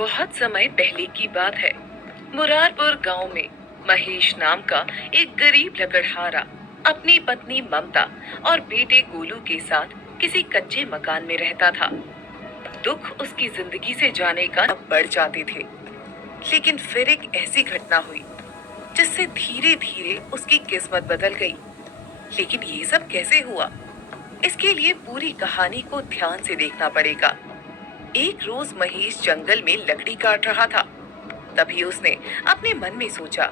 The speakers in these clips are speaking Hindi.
बहुत समय पहले की बात है। मुरारपुर गांव में महेश नाम का एक गरीब लकड़हारा अपनी पत्नी ममता और बेटे गोलू के साथ किसी कच्चे मकान में रहता था। दुख उसकी जिंदगी से जाने का बढ़ जाते थे, लेकिन फिर एक ऐसी घटना हुई जिससे धीरे धीरे उसकी किस्मत बदल गई। लेकिन ये सब कैसे हुआ, इसके लिए पूरी कहानी को ध्यान से देखना पड़ेगा। एक रोज महेश जंगल में लकड़ी काट रहा था। तभी उसने अपने मन में सोचा,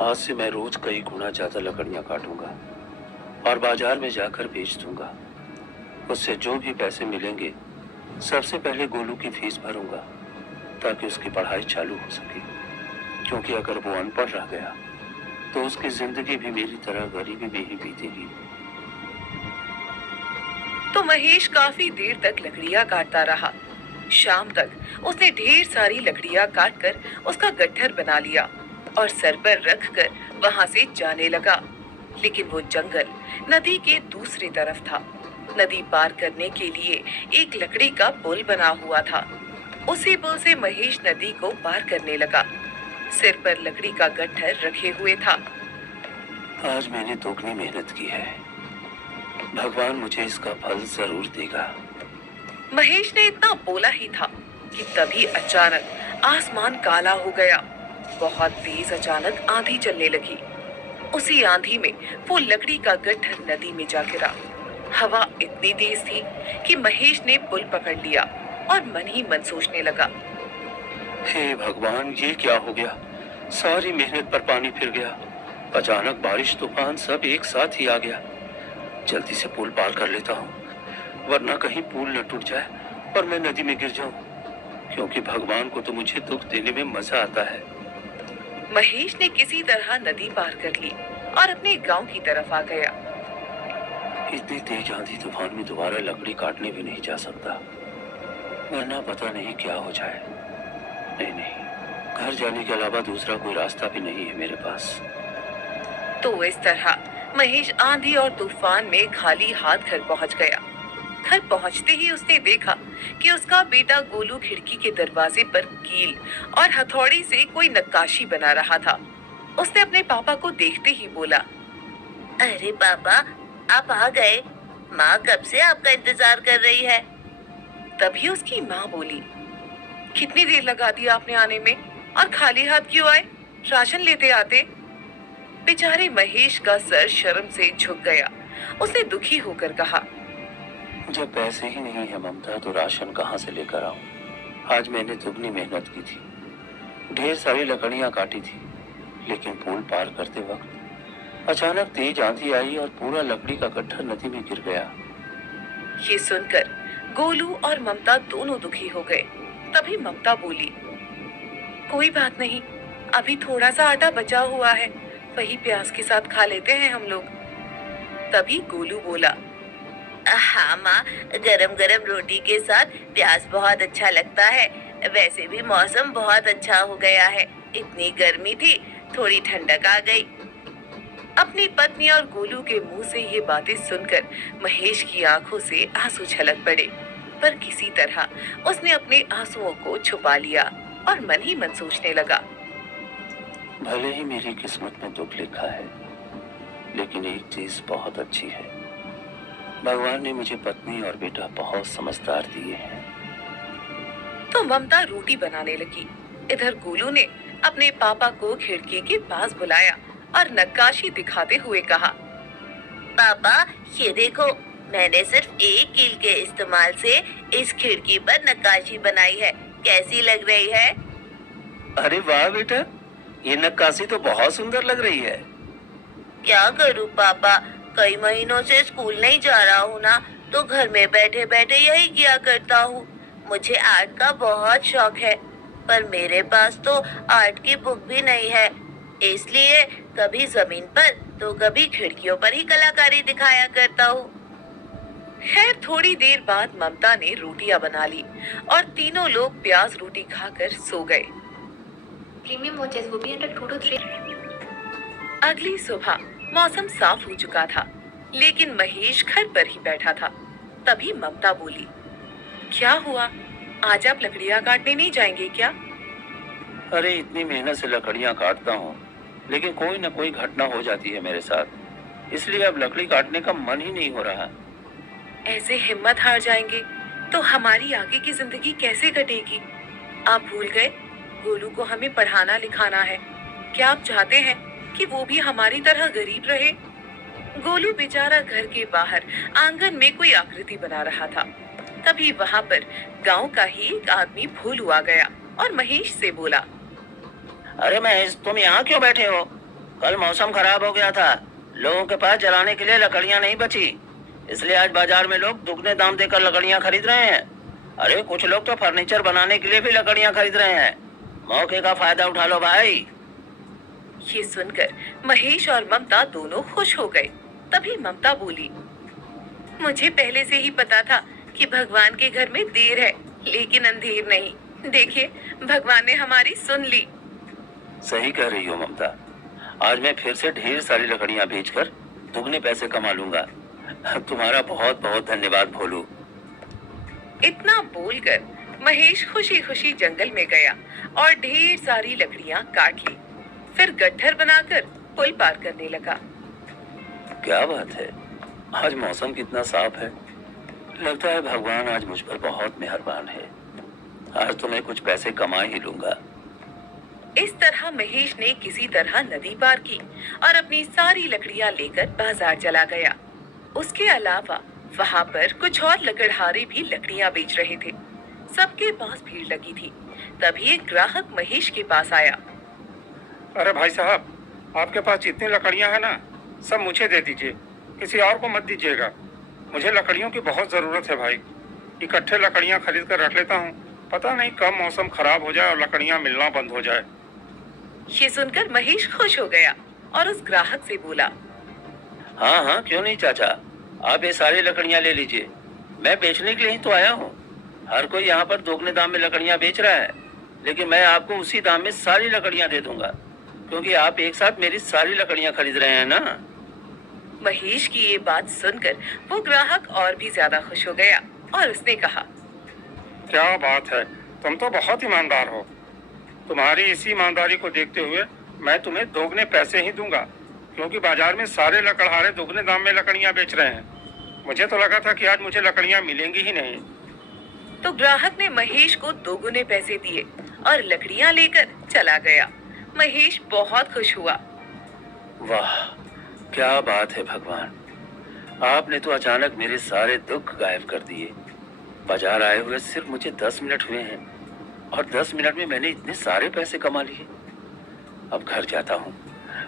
आज से मैं रोज कई गुना ज्यादा लकड़ियां काटूंगा और बाजार में जाकर बेच दूंगा। उससे जो भी पैसे मिलेंगे सबसे पहले गोलू की फीस भरूंगा ताकि उसकी पढ़ाई चालू हो सके, क्योंकि अगर वो अनपढ़ रह गया तो उसकी जिंदगी भी मेरी तरह गरीबी में ही बीतेगी। तो महेश काफी देर तक लकड़ियां काटता रहा। शाम तक उसने ढेर सारी लकड़ियां काटकर उसका गट्ठर बना लिया और सर पर रखकर वहां से जाने लगा। लेकिन वो जंगल नदी के दूसरी तरफ था। नदी पार करने के लिए एक लकड़ी का पुल बना हुआ था। उसी पुल से महेश नदी को पार करने लगा। सिर पर लकड़ी का गट्ठर रखे हुए था। आज मैंने दोगुनी मेहनत की है, भगवान मुझे इसका फल जरूर देगा। महेश ने इतना बोला ही था कि तभी अचानक आसमान काला हो गया। बहुत तेज अचानक आंधी चलने लगी। उसी आंधी में वो लकड़ी का गट्ठर नदी में जा गिरा। हवा इतनी तेज थी कि महेश ने पुल पकड़ लिया और मन ही मन सोचने लगा, हे भगवान, ये क्या हो गया? सारी मेहनत पर पानी फिर गया। अचानक बारिश तूफान सब एक साथ ही आ गया। जल्दी से पुल पार कर लेता हूँ, वरना कहीं पुल न टूट जाए और मैं नदी में गिर जाऊं, क्योंकि भगवान को तो मुझे दुख देने में मजा आता है। महेश ने किसी तरह नदी पार कर ली और अपने गांव की तरफ आ गया। इतनी तेज आंधी तूफान में दोबारा लकड़ी काटने भी नहीं जा सकता, वरना पता नहीं क्या हो जाए। नहीं, घर जाने के अलावा दूसरा कोई रास्ता भी नहीं है मेरे पास। तो इस तरह महेश आंधी और तूफान में खाली हाथ घर पहुंच गया। घर पहुंचते ही उसने देखा कि उसका बेटा गोलू खिड़की के दरवाजे पर कील और हथौड़ी से कोई नक्काशी बना रहा था। उसने अपने पापा को देखते ही बोला, अरे पापा, आप आ गए। माँ कब से आपका इंतजार कर रही है। तभी उसकी माँ बोली, कितनी देर लगा दी आपने आने में, और खाली हाथ क्यों आए? राशन लेते आते। बेचारे महेश का सर शर्म से झुक गया। उसने दुखी होकर कहा, जब पैसे ही नहीं है ममता, तो राशन कहाँ से लेकर आऊं? आज मैंने दुगनी मेहनत की थी, ढेर सारी लकड़ियां काटी थी, लेकिन पुल पार करते वक्त अचानक तेज आंधी आई और पूरा लकड़ी का गट्ठर नदी में गिर गया। ये सुनकर गोलू और ममता दोनों दुखी हो गए। तभी ममता बोली, कोई बात नहीं, अभी थोड़ा सा आटा बचा हुआ है, वही प्याज के साथ खा लेते हैं हम लोग। तभी गोलू बोला, हाँ माँ, गरम गरम रोटी के साथ प्याज बहुत अच्छा लगता है। वैसे भी मौसम बहुत अच्छा हो गया है, इतनी गर्मी थी, थोड़ी ठंडक आ गई। अपनी पत्नी और गोलू के मुंह से ये बातें सुनकर महेश की आंखों से आंसू छलक पड़े, पर किसी तरह उसने अपने आंसुओं को छुपा लिया और मन ही मन सोचने लगा, भले ही मेरी किस्मत में दुख लिखा है, लेकिन एक चीज बहुत अच्छी है, भगवान ने मुझे पत्नी और बेटा बहुत समझदार दिए हैं। तो ममता रोटी बनाने लगी। इधर गोलू ने अपने पापा को खिड़की के पास बुलाया और नक्काशी दिखाते हुए कहा, पापा, ये देखो, मैंने सिर्फ एक कील के इस्तेमाल से इस खिड़की पर नक्काशी बनाई है। कैसी लग रही है? अरे वाह बेटा, ये नक्काशी तो बहुत सुंदर लग रही है। क्या करूं पापा, कई महीनों से स्कूल नहीं जा रहा हूँ ना, तो घर में बैठे बैठे यही किया करता हूँ। मुझे आर्ट का बहुत शौक है, पर मेरे पास तो आर्ट की बुक भी नहीं है, इसलिए कभी जमीन पर तो कभी खिड़कियों पर ही कलाकारी दिखाया करता हूँ। खैर थोड़ी देर बाद ममता ने रोटियां बना ली और तीनों लोग प्याज रोटी खाकर सो गए। Premium watches will be under 2 to 3. अगली सुबह मौसम साफ हो चुका था, लेकिन महेश घर पर ही बैठा था। तभी ममता बोली, क्या हुआ? आज आप लकड़ियाँ काटने नहीं जाएंगे क्या? अरे इतनी मेहनत से लकड़ियां काटता हूँ, लेकिन कोई न कोई घटना हो जाती है मेरे साथ, इसलिए अब लकड़ी काटने का मन ही नहीं हो रहा। ऐसे हिम्मत हार जाएंगे तो हमारी आगे की जिंदगी कैसे कटेगी? आप भूल गए गोलू को हमें पढ़ाना लिखाना है। क्या आप चाहते हैं कि वो भी हमारी तरह गरीब रहे? गोलू बेचारा घर के बाहर आंगन में कोई आकृति बना रहा था। तभी वहां पर गांव का ही एक आदमी भोलू आ गया और महेश से बोला, अरे महेश, तुम यहाँ क्यों बैठे हो? कल मौसम खराब हो गया था, लोगों के पास जलाने के लिए लकड़ियाँ नहीं बची, इसलिए आज बाजार में लोग दुगने दाम देकर लकड़ियाँ खरीद रहे हैं। अरे कुछ लोग तो फर्नीचर बनाने के लिए भी लकड़ियाँ खरीद रहे हैं। मौके का फायदा उठा लो भाई। ये सुनकर महेश और ममता दोनों खुश हो गए। तभी ममता बोली, मुझे पहले से ही पता था कि भगवान के घर में देर है लेकिन अंधेर नहीं। देखिए भगवान ने हमारी सुन ली। सही कह रही हो ममता, आज मैं फिर से ढेर सारी लकड़ियाँ बेचकर दुगने पैसे कमा लूंगा। तुम्हारा बहुत बहुत धन्यवाद भोलू। इतना बोलकर महेश खुशी खुशी जंगल में गया और ढेर सारी लकड़ियां काट ली। फिर गट्ठर बनाकर पुल पार करने लगा। क्या बात है, आज मौसम कितना साफ है। लगता है भगवान आज मुझ पर बहुत मेहरबान है। आज तो मैं कुछ पैसे कमा ही लूंगा। इस तरह महेश ने किसी तरह नदी पार की और अपनी सारी लकड़ियां लेकर बाजार चला गया। उसके अलावा वहां पर कुछ और लकड़हारे भी लकड़ियां बेच रहे थे। सबके पास भीड़ लगी थी। तभी एक ग्राहक महेश के पास आया। अरे भाई साहब, आपके पास जितनी लकड़ियां हैं ना, सब मुझे दे दीजिए, किसी और को मत दीजिएगा। मुझे लकड़ियों की बहुत ज़रूरत है भाई। इकट्ठे लकड़ियां खरीद कर रख लेता हूँ, पता नहीं कब मौसम खराब हो जाए और लकड़ियां मिलना बंद हो जाए। ये सुनकर महेश खुश हो गया और उस ग्राहक से बोला, हाँ हाँ, क्यों नहीं चाचा, आप ये सारी लकड़ियाँ ले लीजिए। मैं बेचने के लिए ही तो आया हूँ। हर कोई यहाँ पर दोगुने दाम में लकड़ियाँ बेच रहा है, लेकिन मैं आपको उसी दाम में सारी लकड़ियाँ दे दूंगा, क्योंकि आप एक साथ मेरी सारी लकड़ियाँ खरीद रहे हैं ना। महेश की ये बात सुनकर वो ग्राहक और भी ज्यादा खुश हो गया और उसने कहा, क्या बात है, तुम तो बहुत ईमानदार हो। तुम्हारी इसी ईमानदारी को देखते हुए मैं तुम्हें दोगुने पैसे ही दूंगा, क्योंकि बाजार में सारे लकड़हारे दोगुने दाम में लकड़ियां बेच रहे हैं। मुझे तो लगा था कि आज मुझे लकड़ियां मिलेंगी ही नहीं। तो ग्राहक ने महेश को दोगुने पैसे दिए और लकड़ियां लेकर चला गया। महेश बहुत खुश हुआ। वाह, क्या बात है भगवान, आपने तो अचानक मेरे सारे दुख गायब कर दिए। बाजार आए हुए सिर्फ मुझे 10 मिनट हुए हैं और 10 मिनट में मैंने इतने सारे पैसे कमा लिए। अब घर जाता हूँ,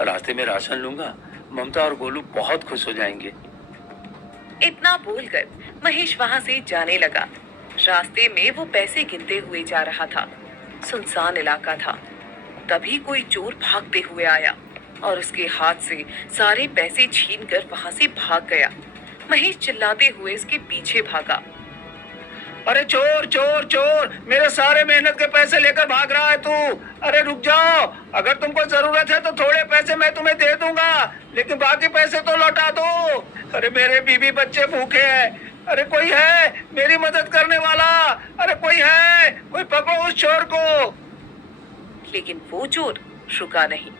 रास्ते में राशन लूंगा। ममता और गोलू बहुत खुश हो जाएंगे। इतना बोलकर महेश वहां से जाने लगा। रास्ते में वो पैसे गिनते हुए जा रहा था। सुनसान इलाका था। तभी कोई चोर भागते हुए आया और उसके हाथ से सारे पैसे छीनकर वहां से भाग गया। महेश चिल्लाते हुए उसके पीछे भागा। अरे चोर चोर चोर, मेरे सारे मेहनत के पैसे लेकर भाग रहा है तू। अरे रुक जाओ, अगर तुमको जरूरत है तो थोड़े पैसे मैं तुम्हें दे दूंगा, लेकिन बाकी पैसे तो लौटा दो। अरे मेरे बीवी बच्चे भूखे हैं। अरे कोई है मेरी मदद करने वाला? अरे कोई है, कोई पकड़ो उस चोर को। लेकिन वो चोर रुका नहीं।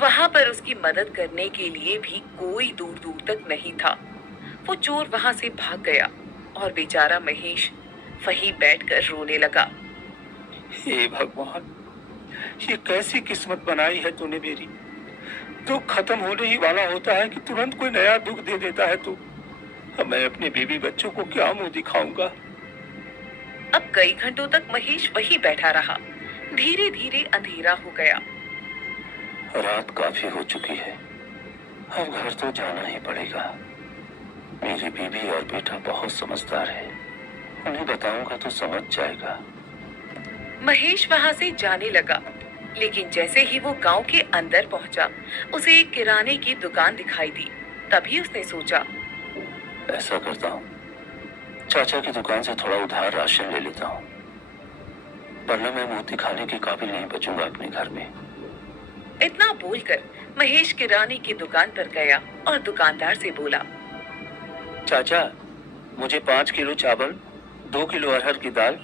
वहां पर उसकी मदद करने के लिए भी कोई दूर दूर तक नहीं था। वो चोर वहां से भाग गया और बेचारा महेश वहीं बैठकर रोने लगा। हे भगवान, ये कैसी किस्मत बनाई है तूने मेरी। दुख खत्म होने ही वाला होता है कि तुरंत कोई नया दुख दे देता है तू। अब मैं अपने बीवी बच्चों को क्या मुंह दिखाऊंगा। अब कई घंटों तक महेश वहीं बैठा रहा। धीरे धीरे अंधेरा हो गया। रात काफी हो चुकी है, अब घर तो जाना ही पड़ेगा। मेरी बीवी और बेटा बहुत समझदार है, उन्हें बताऊंगा तो समझ जाएगा। महेश वहां से जाने लगा, लेकिन जैसे ही वो गांव के अंदर पहुंचा, उसे एक किराने की दुकान दिखाई दी। तभी उसने सोचा, ऐसा करता हूँ, चाचा की दुकान से थोड़ा उधार राशन ले लेता हूँ, वरना मैं मुंह दिखाने के काबिल नहीं बचूंगा अपने घर में। इतना बोलकर महेश किराने की दुकान पर गया और दुकानदार से बोला, चाचा, मुझे 5 किलो चावल, 2 किलो अरहर की दाल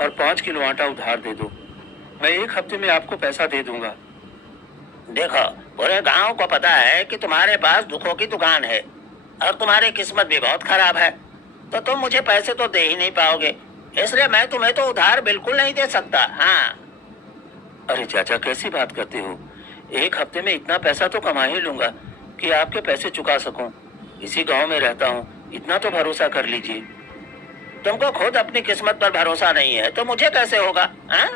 और 5 किलो आटा उधार दे दो। मैं 1 हफ्ते में आपको पैसा दे दूंगा। देखो, पूरे गांव को पता है कि तुम्हारे पास दुखों की दुकान है और तुम्हारी किस्मत भी बहुत खराब है, तो तुम मुझे पैसे तो दे ही नहीं पाओगे, इसलिए मैं तुम्हें तो उधार बिल्कुल नहीं दे सकता। हाँ। अरे चाचा, कैसी बात करते हो? 1 हफ्ते में इतना पैसा तो कमा ही लूंगा कि आपके पैसे चुका सकूं। इसी गांव में रहता हूं, इतना तो भरोसा कर लीजिए। तुमको खुद अपनी किस्मत पर भरोसा नहीं है तो मुझे कैसे होगा? हाँ?